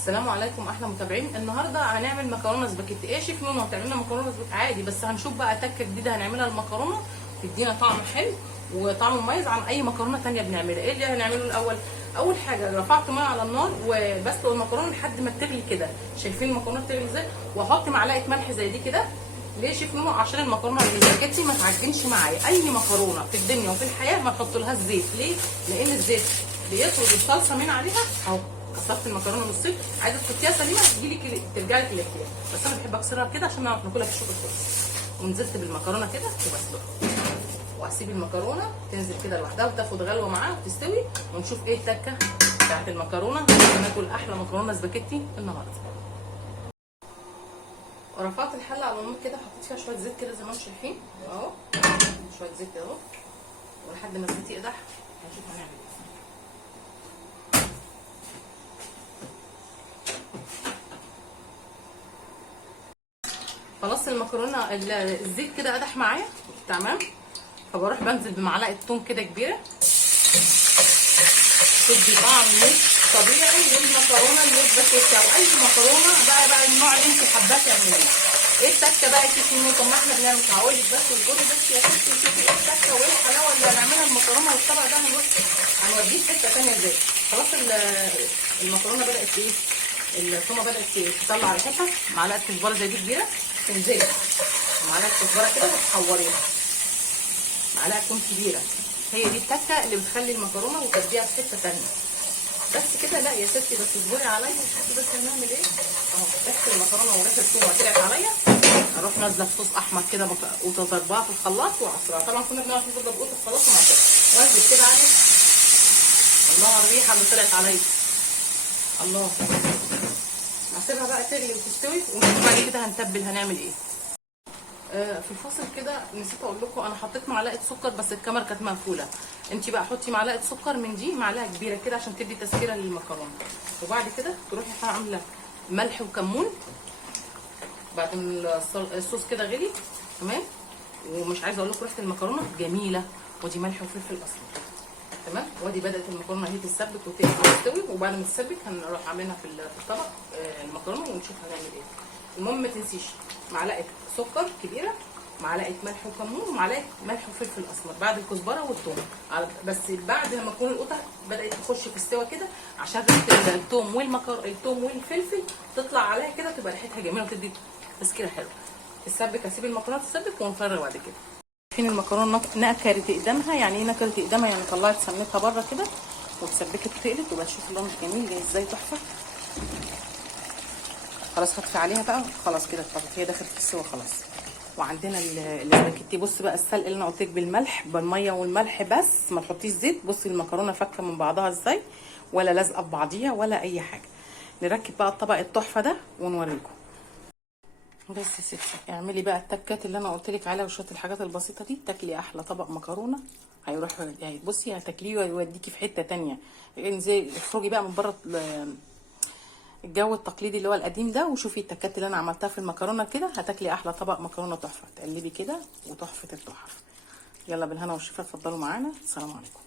السلام عليكم احلى متابعين. النهارده هنعمل مكرونه سباكيتي. ايه شيف نونو هتعمل لنا مكرونه سباكيتي عادي، بس هنشوف بقى تكه جديده هنعملها المكرونه تدينا طعم حلو وطعم مميز عن اي مكرونه ثانيه بنعملها. ايه اللي هنعمله الاول؟ اول حاجه رفعت ميه على النار وبسلق المكرونه لحد ما تغلي كده. شايفين المكرونه بتغلي ازاي؟ واحط معلقه ملح زي دي كده. ليه شيف نونو؟ عشان المكرونه السباكيتي ما تعجنش معايا. اي مكرونه في الدنيا وفي الحياه ما تحطلهاش زيت. ليه؟ لان الزيت بيطرد الصلصه من عليها. اهو كسرت المكرونه نصين، عايزه تحطيها سليمه تجيلي ترجعي لك الاختيار، بس انا بحب اكسرها كده عشان نعرف ناكلها في الشوك كويس. ونزلت بالمكرونه كده وبسلقها، وهسيب المكرونه تنزل كده لوحدها وتاخد غلوه معاها وتستوي، ونشوف ايه التكه بتاعت المكرونه عشان ناكل احلى مكرونه سباكيتي النهارده. ورفعت الحله على النار كده، حطيت فيها شويه زيت كده زي ما انتم شايفين اهو، شويه زيت اهو، ولحد ما الزيت يقدح هنشوف هنعمل ايه. خلاص المكرونه الزيت كده قدح معايا تمام، فبروح بنزل بمعلقه توم كده كبيره تدي طعم مش طبيعي للمكرونه السباكيتي او اي مكرونه بقى النوع اللي انت حباه تعمليه. ايه التكه بقى يا ستي نونو؟ طب ما احنا بنعمل، هقول لك بس اصبري بس يا ستي شوفي ايه التكه وايه الحلاوه اللي هنعملها المكرونه والطبق ده هنوديه في حته ثانيه ازاي. خلاص المكرونه بدات ايه؟ الثومه بدات تطلع ريحتها، معلقه كزبره زي دي كبيره تنزلي، معلقه كزبره كده وتحوريها، معلقه تكون كبيره. هي دي التكه اللي بتخلي المكرونه وتديها في حته ثانيه. بس كده لا يا ستي، بس اصبري عليا شوفي بس هنعمل ايه. اهو ريحه المكرونه وريحه الثومه طلعت عليا، اروح نازله في صوص احمر كده وتضربها في الخلاط وعصرها. طبعا كنا بنقعد نضرب قوط الخلاط ومعصرها وانزل كده عليه. الله الريحه اللي طلعت عليا، الله. هسيبها بقى تغلي وتستوي ونشوف بعد كده هنتبل هنعمل ايه. في الفصل كده نسيت اقول لكم، انا حطيت معلقه سكر بس الكاميرا كانت مقفوله. انت بقى حطي معلقه سكر من دي، معلقه كبيره كده عشان تدي تسكيره للمكرونه. وبعد كده تروحي عامله ملح وكمون بعد ما الصوص كده غلي تمام. ومش عايزه اقول لكم ريحه المكرونه جميله، ودي ملح وفلفل اسمر تمام. وادي بدات المكرونه اهي تتسبك وتستوي، وبعد ما تتسبك هنروح عاملينها في الطبق المكرونه ونشوف هنعمل ايه. المهم ما تنسيش معلقه سكر كبيره، معلقه ملح وكمون، ومعلقه ملح وفلفل اسمر بعد الكزبره والثوم، بس بعد لما تكون القطع بدات تخش في السوا كده عشان ريحه الثوم والفلفل تطلع عليها كده تبقى ريحتها جميله وتدي تسكيره حلوه. تسبك، اسيب المكرونه تسبك ونفرغ بعد كده. شايفين المكرونه نكرت قدامها؟ يعني ايه نكرت قدامها؟ يعني طلعت سمنتها بره كده واتسبكت وتقلت، وبقى تشوف اللون جميل جاي ازاي، تحفه. خلاص هطفي عليها بقى، خلاص كده اتطفت، هي دخلت في السوا خلاص. وعندنا الاسباجيتي. بص بقى السلق اللي انا قلت لك بالملح، بالميه والملح بس، ما تحطيش زيت. بصي المكرونه فكه من بعضها ازاي، ولا لازقه ببعضيها ولا اي حاجه. نركب بقى الطبق التحفه ده ونوريكم. بس يا ستي اعملي بقى التكات اللي انا قلت لك عليها وشويه الحاجات البسيطه دي، تاكلي احلى طبق مكرونه. هيروح يعني بصي هتاكليه ويوديكي في حته ثانيه. انزلي اخرجي بقى من بره الجو التقليدي اللي هو القديم ده، وشوفي التكات اللي انا عملتها في المكرونه كده، هتاكلي احلى طبق مكرونه تحفه. تقلبي كده وتحفه التحف. يلا بالهنا والشفا، اتفضلوا معانا. السلام عليكم.